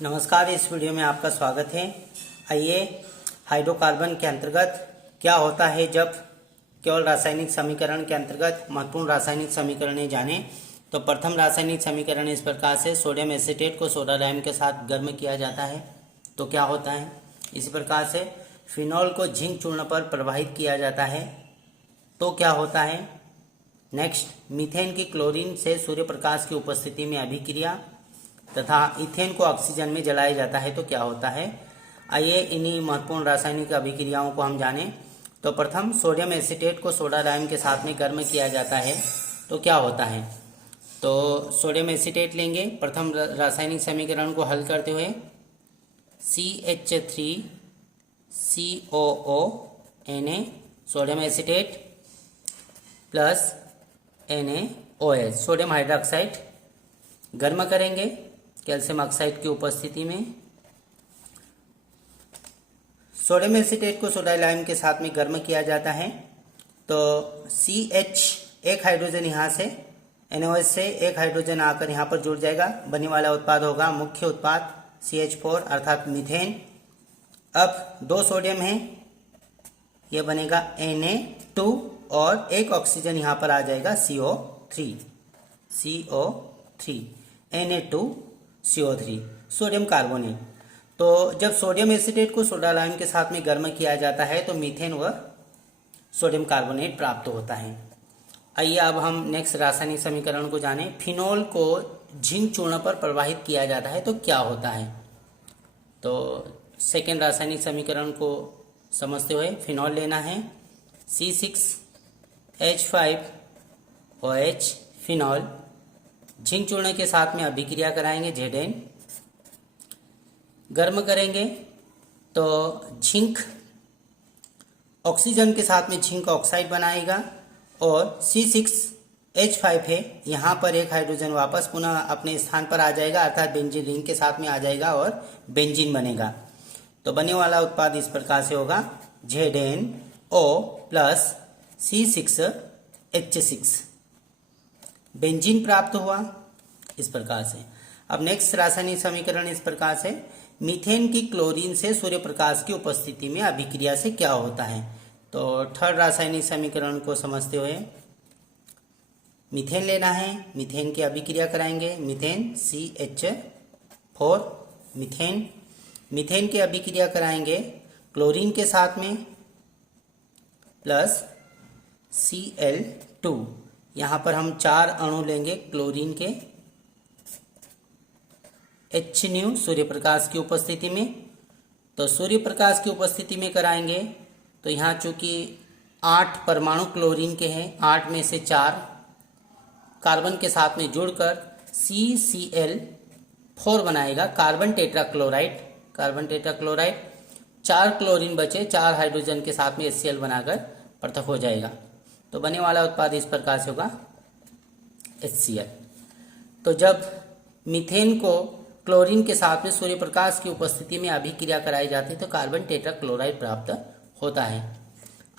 नमस्कार, इस वीडियो में आपका स्वागत है। आइए हाइड्रोकार्बन के अंतर्गत क्या होता है जब केवल रासायनिक समीकरण के अंतर्गत महत्वपूर्ण रासायनिक समीकरण जाने। तो प्रथम रासायनिक समीकरण इस प्रकार से, सोडियम एसीटेट को सोडा लाइम के साथ गर्म किया जाता है तो क्या होता है। इसी प्रकार से फिनॉल को जिंक चूर्ण पर प्रवाहित किया जाता है तो क्या होता है। नेक्स्ट, मीथेन की क्लोरीन से सूर्य प्रकाश की उपस्थिति में अभिक्रिया तथा इथेन को ऑक्सीजन में जलाया जाता है तो क्या होता है। आइए इन्हीं महत्वपूर्ण रासायनिक अभिक्रियाओं को हम जानें। तो प्रथम, सोडियम एसीटेट को सोडा लाइम के साथ में गर्म किया जाता है तो क्या होता है। तो सोडियम एसीटेट लेंगे, प्रथम रासायनिक समीकरण को हल करते हुए CH3COO Na sodium acetate plus NaOH sodium hydroxide गर्म करेंगे कैल्शियम ऑक्साइड की उपस्थिति में। सोडियम एसीटेट को सोडा लाइम के साथ में गर्म किया जाता है तो CH एक हाइड्रोजन यहाँ से NaOH से एक हाइड्रोजन आकर यहाँ पर जुड़ जाएगा। बनने वाला उत्पाद होगा मुख्य उत्पाद CH4 अर्थात मीथेन। अब दो सोडियम है, यह बनेगा Na2 और एक ऑक्सीजन यहाँ पर आ जाएगा CO3 Na2CO3 सोडियम कार्बोनेट। तो जब सोडियम एसीटेट को सोडा लाइम के साथ में गर्म किया जाता है तो मीथेन व सोडियम कार्बोनेट प्राप्त होता है। आइए अब हम नेक्स्ट रासायनिक समीकरण को जानें। फिनॉल को जिंक चूर्ण पर प्रवाहित किया जाता है तो क्या होता है। तो सेकेंड रासायनिक समीकरण को समझते हुए फिनॉल लेना है, C6H5OH फिनॉल जिंक चूर्ण के साथ में अभिक्रिया कराएंगे Zn, गर्म करेंगे तो जिंक ऑक्सीजन के साथ में जिंक ऑक्साइड बनाएगा और C6H5 है, यहाँ पर एक हाइड्रोजन वापस पुनः अपने स्थान पर आ जाएगा अर्थात बेंजीन रिंग के साथ में आ जाएगा और बेंजीन बनेगा। तो बनने वाला उत्पाद इस प्रकार से होगा ZnO प्लस C6H6 बेंजीन प्राप्त हुआ इस प्रकार से। अब नेक्स्ट रासायनिक समीकरण इस प्रकार से, मीथेन की क्लोरीन से सूर्य प्रकाश की उपस्थिति में अभिक्रिया से क्या होता है। तो थर्ड रासायनिक समीकरण को समझते हुए मीथेन लेना है, मीथेन की अभिक्रिया कराएंगे मीथेन CH4 मीथेन की अभिक्रिया कराएंगे क्लोरीन के साथ में प्लस Cl2। यहाँ पर हम 4 अणु लेंगे क्लोरीन के Hν सूर्य प्रकाश की उपस्थिति में। तो सूर्य प्रकाश की उपस्थिति में कराएंगे तो यहाँ चूंकि 8 परमाणु क्लोरीन के हैं, 8 में से 4 कार्बन के साथ में जुड़कर CCl4 बनाएगा कार्बन टेट्राक्लोराइड। 4 क्लोरीन बचे, 4 हाइड्रोजन के साथ में HCl बनाकर पृथक हो जाएगा। तो बने वाला उत्पाद इस प्रकार से होगा HCl। तो जब मीथेन को क्लोरीन के साथ में सूर्य प्रकाश की उपस्थिति में अभिक्रिया कराई जाती है तो कार्बन टेट्राक्लोराइड प्राप्त होता है।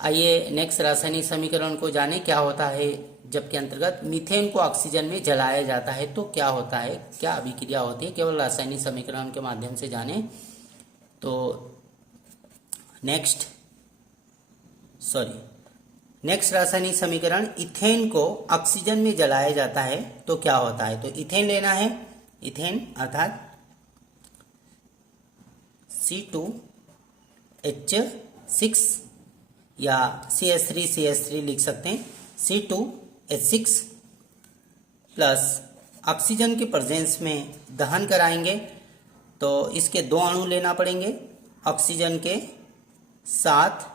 आइए नेक्स्ट रासायनिक समीकरण को जाने, क्या होता है जबकि अंतर्गत मीथेन को ऑक्सीजन में जलाया जाता है तो क्या होता है, क्या अभिक्रिया होती है, केवल रासायनिक समीकरण के माध्यम से जाने। तो नेक्स्ट रासायनिक समीकरण, इथेन को ऑक्सीजन में जलाया जाता है तो क्या होता है। तो इथेन लेना है, इथेन अर्थात C2H6 या CH3 लिख सकते हैं, C2H6 प्लस ऑक्सीजन के प्रेजेंस में दहन कराएंगे तो इसके 2 अणु लेना पड़ेंगे ऑक्सीजन के साथ।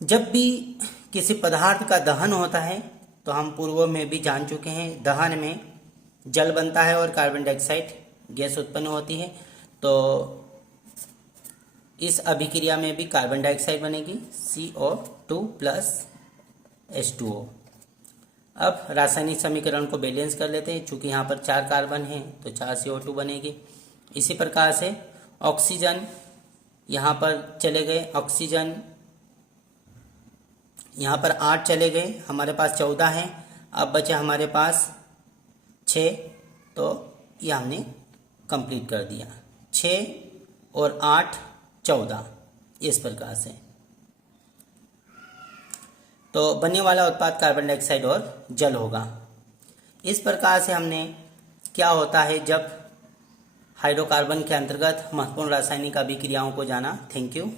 जब भी किसी पदार्थ का दहन होता है तो हम पूर्व में भी जान चुके हैं, दहन में जल बनता है और कार्बन डाइऑक्साइड गैस उत्पन्न होती है। तो इस अभिक्रिया में भी कार्बन डाइऑक्साइड बनेगी CO2 प्लस H2O। अब रासायनिक समीकरण को बैलेंस कर लेते हैं, चूंकि यहाँ पर 4 कार्बन हैं तो 4 CO2 बनेगी। इसी प्रकार से ऑक्सीजन यहाँ पर चले गए, ऑक्सीजन यहाँ पर 8 चले गए, हमारे पास 14 हैं। अब बचे हमारे पास 6, तो ये हमने कंप्लीट कर दिया। 6 और 8 14, इस प्रकार से। तो बनने वाला उत्पाद कार्बन डाइऑक्साइड और जल होगा। इस प्रकार से हमने क्या होता है जब हाइड्रोकार्बन के अंतर्गत महत्वपूर्ण रासायनिक अभिक्रियाओं को जाना। Thank you.